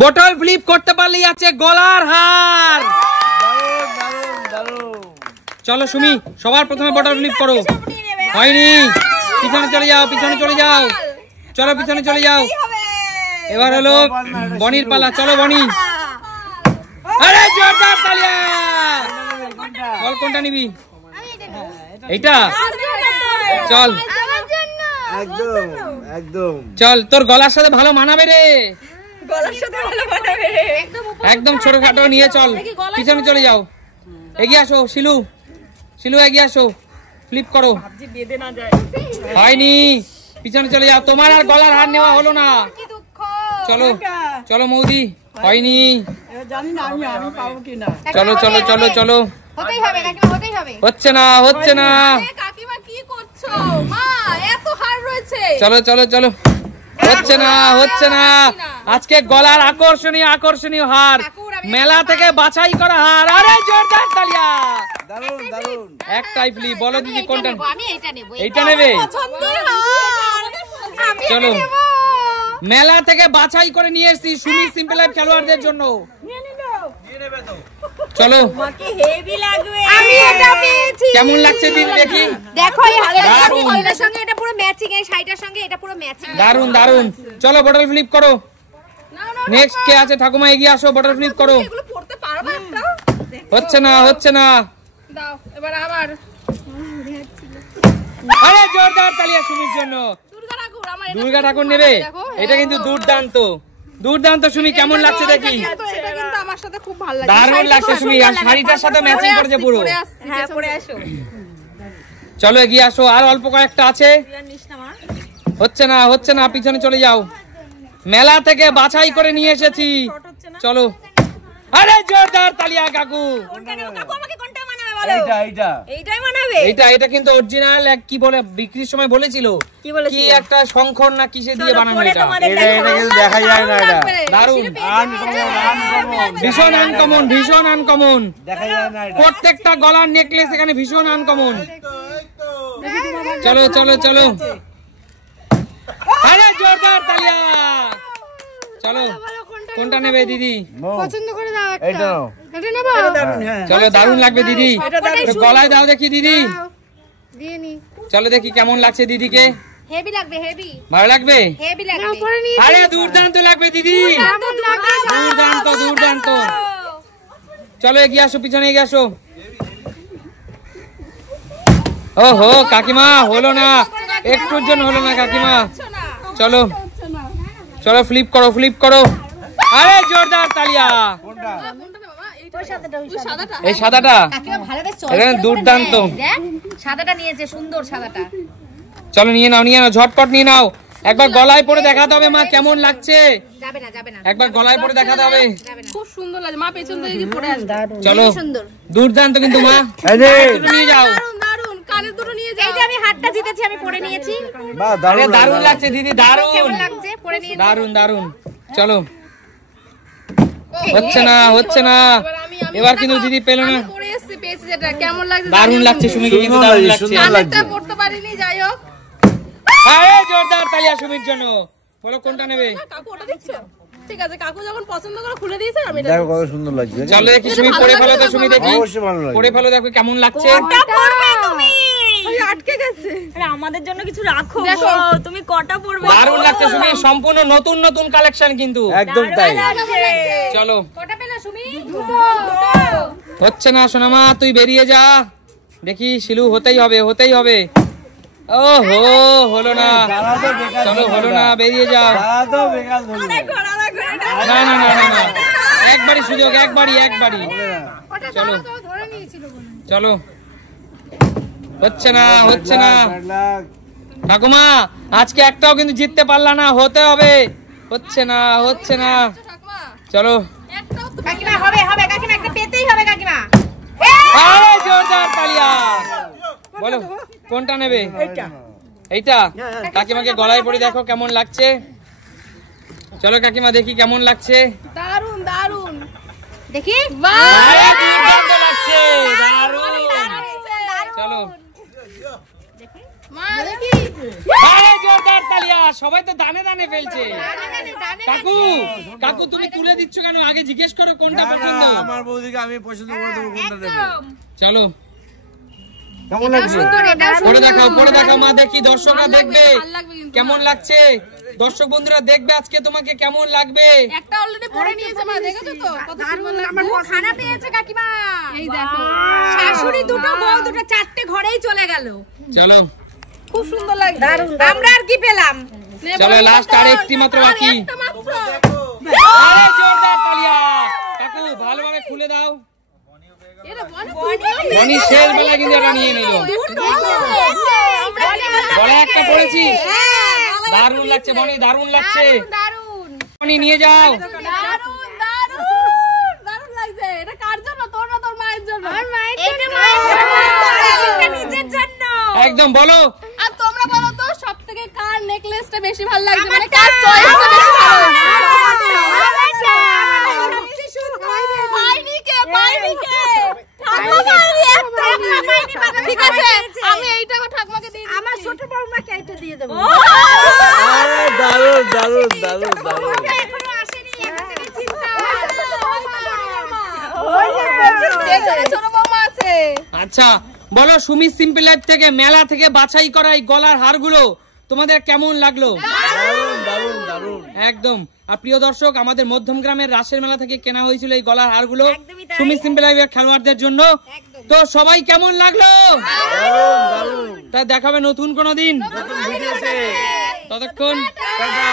Bottle flip করতে পারলেই আছে গলার হার। চলো সুমি, সবার প্রথমে বটল ফ্লিপ করো। হয়নি, পিছনে চলে যাও, পিছনে চলে যাও, চলো পিছনে চলে যাও। এবার হলো বনির পালা, চলো বনি। আরে জোরদার তালিয়া। বল কোনটা নিবি? এইটা চল, একদম একদম চল, তোর গলার সাথে ভালো মানাবে রে, গলার সাথে ভালো মানাবে। একদম ছোটখাটো নিয়ে চল, পিছনে চলে যাও। এগিয়ে আসো শিলু, শিলু এগিয়ে আসো, ফ্লিপ করো। বেঁধে না যায়। হয়নি, পিছনে চলে যাও, তোমার আর গলার হার নেওয়া হলো না। চলো চলো মৌদি, হয়নি, জানি না আমি পাবো কিনা। চলো চলো চলো চলো, হতেই হবে কাকিমা, হতেই হবে। হচ্ছে না হচ্ছে না, কাকিমা কি করছো মা? এত হার রয়েছে। চলো চলো চলো, হচ্ছে না হচ্ছে না। আজকে গলার আকর্ষণীয় আকর্ষণীয় হার, মেলা থেকে বাছাই করা হার। আরে জোরদার তালিয়া, দারুন দারুন। একটাই ফ্লিপ। বলো দিদি কোনটা? আমি এইটা নেব। এইটা নেবে? পছন্দের হার। আমি চলো, এটা নেব। মেলা থেকে বাছাই করে নিয়ে এসেছি সুমি সিম্পল লাইফ খেলোয়াড়দের জন্য। চলো, আমাকে হেভি লাগবে। আমি এটা পেয়েছি। কেমন লাগছে দিদি দেখি? দেখো এই দারুণ। হালকার সঙ্গে এটা পুরো ম্যাচিং, এই শাড়িটার সঙ্গে এটা পুরো ম্যাচিং। দারুন দারুন। চলো বটল ফ্লিপ করো। নেক্সট কে আছে? ঠাকুমা এগিয়ে আসো, বটল ফ্লিপ করো। এগুলো পড়তে পারবা একটা? হচ্ছে না হচ্ছে না। দাও এবার আবার। আরে জোরদার তালিয়া সুমির জন্য। দুর্গা ঠাকুর আমার দুর্গা ঠাকুর নেবে? এটা কিন্তু দুর্দান্ত দুর্দান্ত। সুমি কেমন লাগছে দেখি? এটা কিন্তু আমার সাথে খুব ভালো লাগে। দারুণ লাগছে সুমি, আর শাড়িটার সাথে ম্যাচিং করেছে পুরো। হ্যাঁ পরে আসো। চলো এগিয়ে আসো, আর অল্প কয়েকটা আছে। হচ্ছে না হচ্ছে না, পিছনে চলে যাও। মেলা থেকে বাছাই করে নিয়ে এসেছি, চলো। আরে জোরদার তালিয়া কাকু। কাকু আমাকে কোনটা মানাবে বলো? এইটা এইটা এইটাই মানাবে। এটা কিন্তু অরিজিনাল। কি বলে বিক্রির সময় বলেছিল, কি বলেছিল? কি একটা শঙ্খর না কিসে দিয়ে বানানো এটা। এটা কিন্তু দেখা যায় না। এটা দারুণ, আনকমন আনকমন, ভীষণ আনকমন, ভীষণ আনকমন। দেখা যায় না এটা। প্রত্যেকটা গলার নেকলেস এখানে ভীষণ আনকমন। চলো চলো চলো, আরে জোরদার তালিয়া। চলো কোনটা নেবে দিদি? পছন্দ করে দাও একটা। এইটা নাও। এটা নেব? চলো, দারুণ লাগবে দিদি। গলায় দাও দেখি দিদি, দিয়ে নি। চলো দেখি কেমন লাগছে দিদিকে। হেভি লাগবে, হেভি। ভালো লাগবে? হেভি লাগবে। পরে নি। আরে দুর্দান্ত লাগবে দিদি, দুর্দান্ত দুর্দান্ত। চলো এগিয়ে আসো, পিছনে এগিয়ে আসো। ওহো কাকিমা, হলো না, একটুর জন্য হলো না কাকিমা। চলো চলো, ফ্লিপ করো ফ্লিপ করো। আরে জোরদার তালিয়া। কোনটা? এই সাদাটা কাকিমা ভালো বেশ চয়েস এখানে করে দুর্দান্ত। দেখ সাদাটা নিয়েছে, সুন্দর সাদাটা। চলো নিয়ে নাও নিয়ে নাও, ঝটপট নিয়ে নাও। একবার গলায় পরে দেখাতে হবে মা কেমন লাগছে। যাবে না, যাবে না। একবার গলায় পরে দেখাতে হবে। খুব সুন্দর লাগে মা, পেছন থেকে কি পড়ে আসবে। চলো, সুন্দর। দুর্দান্ত কিন্তু মা। এই যে দুটো নিয়ে যাও। দারুন, কানের দুটো নিয়ে যাও। এই যে আমি হাতটা জিতেছি, আমি পরে নিয়েছি। বাহ আরে দারুণ দারুণ লাগছে দিদি, দারুণ কেমন লাগছে? পরে নিয়ে দারুণ দারুণ। চলো, হচ্ছে না হচ্ছে না। এবার কিন্তু দিদি পেলো না। পরে এসেছি, পেয়েছি যেটা। কেমন লাগছে? দারুণ লাগছে সুমিকে, কিন্তু সুন্দর দারুণ লাগছে, লাগছে। সুন্দর লাগছে। পড়তে পারিনি, যাই হোক। আরে জোরদার তালিয়া সুমির জন্য। বলো কোনটা নেবে? কাকু ওটা দিচ্ছ? ঠিক আছে, কাকু যখন পছন্দ করে খুলে দিয়েছে, আমি এটা দেখো কত সুন্দর লাগছে। চলো দেখি সুমি পরে ফেলো তো, সুমি দেখি অবশ্যই ভালো লাগছে। পরে ফেলো, দেখো কেমন লাগছে। কটা পরবে তুমি? আটকে গেছে। আরে আমাদের জন্য কিছু রাখো দেখো। গো। তুমি কটা পরবে? দারুণ লাগছে সুমি, সম্পূর্ণ নতুন নতুন কালেকশন কিন্তু। একদম তাই। চলো, কটা পেলা সুমি? হচ্ছে না সোনামা, তুই বেরিয়ে যা। দেখি শিলু, হতেই হবে হতেই হবে। ওহো হলো না, চলো হলো না, বেরিয়ে যাও। দাদা তো বেকার ধরলো। না না না না না, একবারই সুযোগ, একবারই একবারই। চলো ধরে নিয়েছিল বলে। চলো, হচ্ছে না হচ্ছে না। ঠাকুমা আজকে একটাও কিন্তু জিততে পারলা না, হতে হবে। হচ্ছে না হচ্ছে না, চলো। কাকিমা হবে, হবে কাকিমা, একটা পেতেই হবে কাকিমা। আরে জোরদার তালিয়া। বলো কোনটা নেবে? এইটা? কাকিমাকে গলায় পরে দেখো কেমন লাগছে। চলো কাকিমা দেখি কেমন লাগছে। দারুন দারুন। দেখি। আরে দুর্দান্ত লাগছে, দারুণ। চলো মা দেখি আরে জোরদার তালিয়া, সবাই তো দানে দানে ফেলছে। কাকু কাকু তুমি তুলে দিচ্ছ কেন? আগে জিজ্ঞেস করো কোনটা পছন্দ। আমার বৌদিকে আমি পছন্দ করে দেবো কোনটা নেবে। চলো কেমন লাগছে? পরে দেখাও মা, দেখি দর্শকরা দেখবে কেমন লাগছে। দর্শক বন্ধুরা দেখবে আজকে তোমাকে কেমন লাগবে। একটা অলরেডি পরে নিয়েছে মা, দেখেছো তো কত সুন্দর লাগছে। আমার খানা পেয়েছে কাকিমা। এই দেখো শাশুড়ি দুটো বউ দুটো চারটে ঘরেই চলে গেল। চলো খুব সুন্দর লাগছে। আমরা আর কি পেলাম? চলো লাস্ট আর একটি মাত্র বাকি। একটা মাত্র। আরে জোরদার তালিয়া। কাকু ভালোভাবে খুলে দাও। এরা বনি শেষ বেলায় কিন্তু এটা নিয়ে নিল। গলায় একটা পড়েছি, দারুণ লাগছে বনি, দারুণ লাগছে। দারুন বনি নিয়ে যাও। দারুন দারুন লাগছে। এটা কার জন্য? তোর না তোর মায়ের জন্য? আমার মায়ের জন্য। এটা মায়ের জন্য, এটা নিজের জন্য। একদম বলো। আর তোমরা বলো তো সবথেকে কার নেকলেসটা বেশি ভালো লাগছে? মানে কার চয়েসটা বেশি ভালো লাগছে? পাইনি কে? ঠাকুমা পাইনি একটা। ঠিক আছে, আমি এইটা আমার ঠাকুমাকে দিয়ে দিচ্ছি। আমার ছোট বউমাকে এটা দিয়ে দেবো। দারুণ দারুণ দারুণ দারুণ। এখনো আসেনি, এখন থেকে চিন্তা। পেছনে ছোট বৌমা আছে। আচ্ছা বলো, সুমি সিম্পল লাইফ থেকে মেলা থেকে বাছাই করা এই গলার হারগুলো তোমাদের কেমন লাগলো? দারুণ দারুণ দারুণ। একদম। আর প্রিয় দর্শক, আমাদের মধ্যম গ্রামের রাসের মেলা থেকে কেনা হয়েছিল এই গলার হারগুলো একদমই তাই। সুমি সিম্পল লাইফের খেলোয়াড়দের জন্য। তো সবাই কেমন লাগলো? দারুণ দারুণ। তা দেখাবে নতুন কোনো দিন। ভিডিওতে ততক্ষণ টাটা।